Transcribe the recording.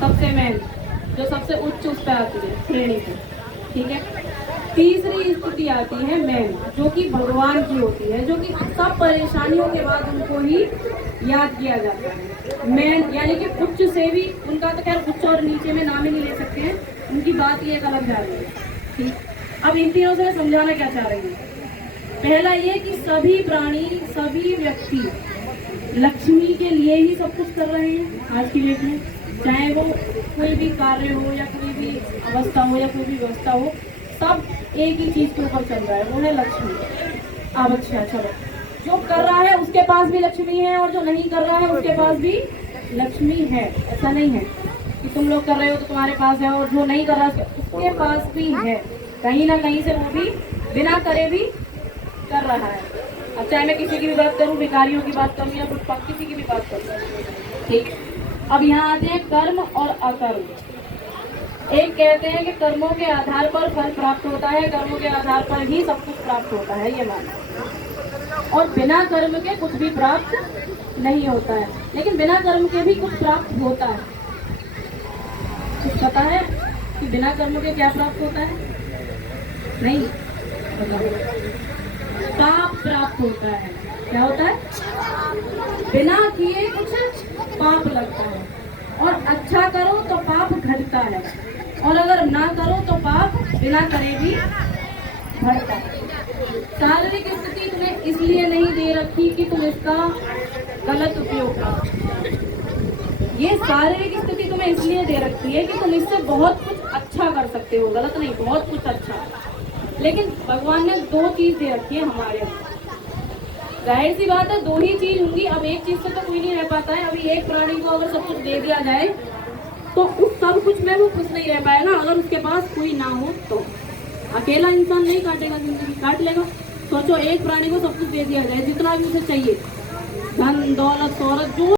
सबसे मेन, जो सबसे उच्च उस पे आती है श्रेणी पे, ठीक है। तीसरी स्थिति आती है मैन, जो कि भगवान की होती है, जो कि सब परेशानियों के बाद उनको ही याद किया जाता है। मैन यानी कि उच्च से भी, उनका तो खैर उच्च और नीचे में नाम ही नहीं ले सकते हैं, उनकी बात ये एक अलग जा रही है, ठीक। अब इन तीनों से मैं समझाना क्या चाह रही हूँ। पहला ये कि सभी प्राणी, सभी व्यक्ति लक्ष्मी के लिए ही सब कुछ कर रहे हैं आज की डेट में, चाहे वो कोई भी कार्य हो या कोई भी अवस्था हो या कोई भी व्यवस्था हो, सब एक ही चीज के ऊपर चल रहा है, वो है लक्ष्मी। अब अच्छा चलो, जो कर रहा है उसके पास भी लक्ष्मी है और जो नहीं कर रहा है उसके पास भी लक्ष्मी है। ऐसा नहीं है कि तुम लोग कर रहे हो तो तुम्हारे पास है और जो नहीं कर रहा उसके पास भी है, कहीं ना कहीं से वो भी बिना करे भी कर रहा है। अब चाहे मैं किसी की भी बात करूं, भिखारियों की बात करूं या फुटपाथ किसी की भी बात करूं, ठीक। अब यहाँ आते हैं कर्म और अकर्म। एक कहते हैं कि कर्मों के आधार पर फल प्राप्त होता है, कर्मों के आधार पर ही सब कुछ प्राप्त होता है, ये मानना, और बिना कर्म के कुछ भी प्राप्त नहीं होता है। लेकिन बिना कर्म के भी कुछ प्राप्त होता है। कुछ पता है कि बिना कर्म के क्या प्राप्त होता है? नहीं, पाप प्राप्त होता है। क्या होता है? बिना किए कुछ पाप लगता है, और अच्छा करो तो पाप घटता है, और अगर ना करो तो पाप बिना करे भी बढ़ता है। शारीरिक स्थिति तुम्हें इसलिए नहीं दे रखी कि तुम इसका गलत उपयोग करो। ये शारीरिक स्थिति तुम्हें इसलिए दे रखी है कि तुम इससे बहुत कुछ अच्छा कर सकते हो, गलत नहीं, बहुत कुछ अच्छा। लेकिन भगवान ने दो चीज दे रखी है हमारे अंदर। जाहिर सी बात है, दो ही चीज होंगी। अब एक चीज से तो कोई नहीं रह पाता है। अभी एक प्राणी को अगर सब कुछ दे दिया जाए तो उस सब कुछ में वो खुश नहीं रह पाएगा, अगर उसके पास कोई ना हो तो। अकेला इंसान नहीं काटेगा जिंदगी, काट लेगा। सोचो, एक प्राणी को सब कुछ दे दिया जाए, जितना भी उसे चाहिए, धन दौलत शोहरत जो